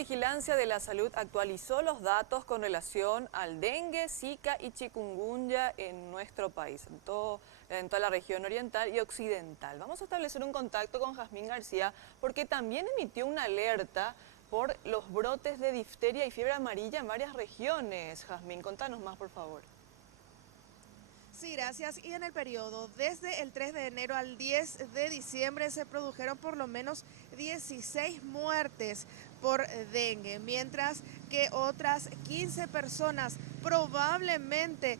Vigilancia de la Salud actualizó los datos con relación al dengue, zika y chikungunya en nuestro país, en toda la región oriental y occidental. Vamos a establecer un contacto con Jazmín García porque también emitió una alerta por los brotes de difteria y fiebre amarilla en varias regiones. Jazmín, contanos más, por favor. Sí, gracias. Y en el periodo desde el 3 de enero al 10 de diciembre se produjeron por lo menos 16 muertes por dengue, mientras que otras 15 personas probablemente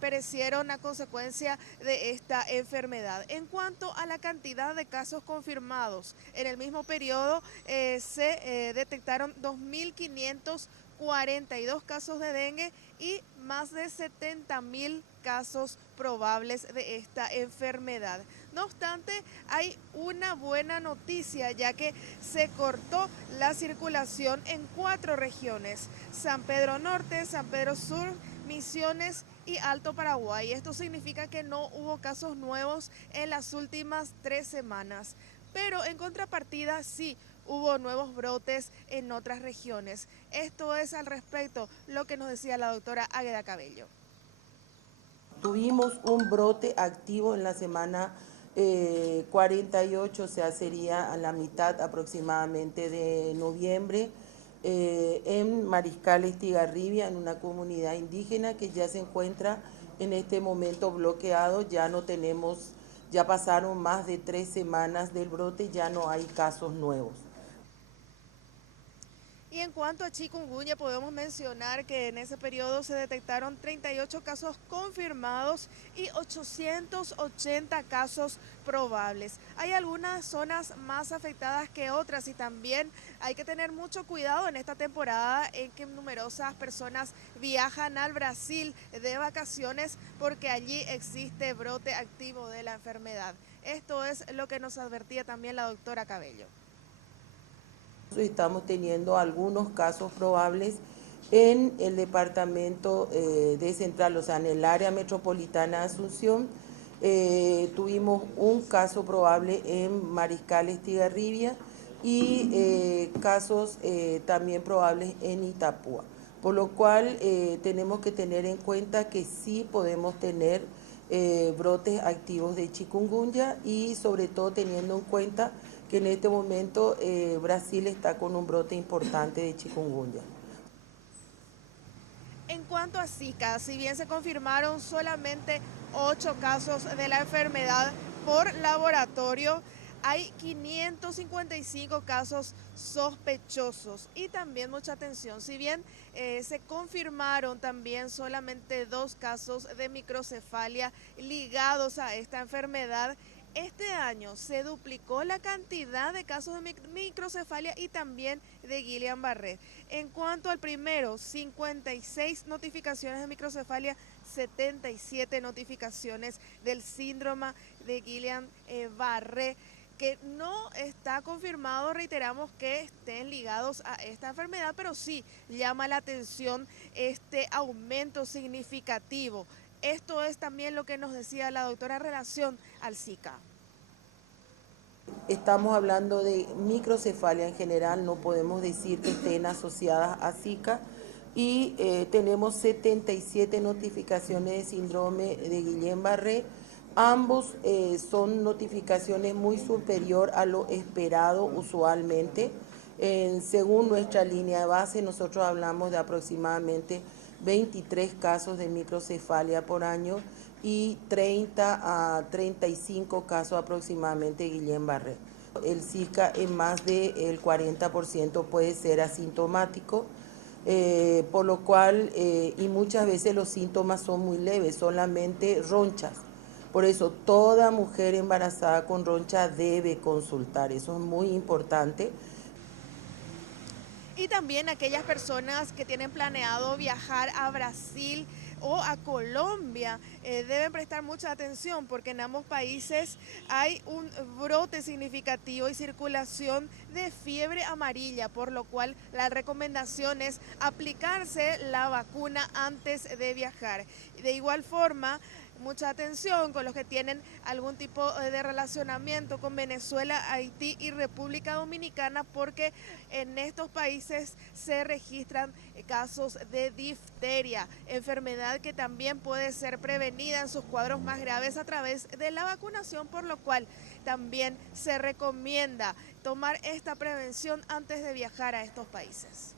perecieron a consecuencia de esta enfermedad. En cuanto a la cantidad de casos confirmados, en el mismo periodo se detectaron 2.542 casos de dengue y más de 70.000 casos probables de esta enfermedad. No obstante, hay una buena noticia, ya que se cortó la circulación en 4 regiones: San Pedro Norte, San Pedro Sur, Misiones y Alto Paraguay. Esto significa que no hubo casos nuevos en las últimas 3 semanas. Pero en contrapartida sí hubo nuevos brotes en otras regiones. Esto es al respecto lo que nos decía la doctora Águeda Cabello. Tuvimos un brote activo en la semana 48, o sea, sería a la mitad aproximadamente de noviembre, en Mariscal Estigarribia, en una comunidad indígena que ya se encuentra en este momento bloqueado. Ya no tenemos, ya pasaron más de 3 semanas del brote, ya no hay casos nuevos. Y en cuanto a chikungunya, podemos mencionar que en ese periodo se detectaron 38 casos confirmados y 880 casos probables. Hay algunas zonas más afectadas que otras y también hay que tener mucho cuidado en esta temporada en que numerosas personas viajan al Brasil de vacaciones porque allí existe brote activo de la enfermedad. Esto es lo que nos advertía también la doctora Cabello. Estamos teniendo algunos casos probables en el departamento de Central, o sea, en el área metropolitana de Asunción. Tuvimos un caso probable en Mariscal Estigarribia y casos también probables en Itapúa. Por lo cual tenemos que tener en cuenta que sí podemos tener brotes activos de chikungunya, y sobre todo teniendo en cuenta que en este momento Brasil está con un brote importante de chikungunya. En cuanto a Zika, si bien se confirmaron solamente 8 casos de la enfermedad por laboratorio, hay 555 casos sospechosos. Y también mucha atención, si bien se confirmaron también solamente 2 casos de microcefalia ligados a esta enfermedad, este año se duplicó la cantidad de casos de microcefalia y también de Guillain-Barré. En cuanto al primero, 56 notificaciones de microcefalia, 77 notificaciones del síndrome de Guillain-Barré, que no está confirmado, reiteramos, que estén ligados a esta enfermedad, pero sí llama la atención este aumento significativo. Esto es también lo que nos decía la doctora en relación al Zika. Estamos hablando de microcefalia en general, no podemos decir que estén asociadas a Zika, y tenemos 77 notificaciones de síndrome de Guillain-Barré. Ambos son notificaciones muy superior a lo esperado usualmente. Según nuestra línea de base, nosotros hablamos de aproximadamente 23 casos de microcefalia por año y 30 a 35 casos aproximadamente de Guillain-Barré. El Zika en más del 40% puede ser asintomático, por lo cual, y muchas veces los síntomas son muy leves, solamente ronchas. Por eso toda mujer embarazada con roncha debe consultar, eso es muy importante. Y también aquellas personas que tienen planeado viajar a Brasil o a Colombia deben prestar mucha atención porque en ambos países hay un brote significativo y circulación de fiebre amarilla, por lo cual la recomendación es aplicarse la vacuna antes de viajar. De igual forma, mucha atención con los que tienen algún tipo de relacionamiento con Venezuela, Haití y República Dominicana, porque en estos países se registran casos de difteria, enfermedad que también puede ser prevenida en sus cuadros más graves a través de la vacunación, por lo cual también se recomienda tomar esta prevención antes de viajar a estos países.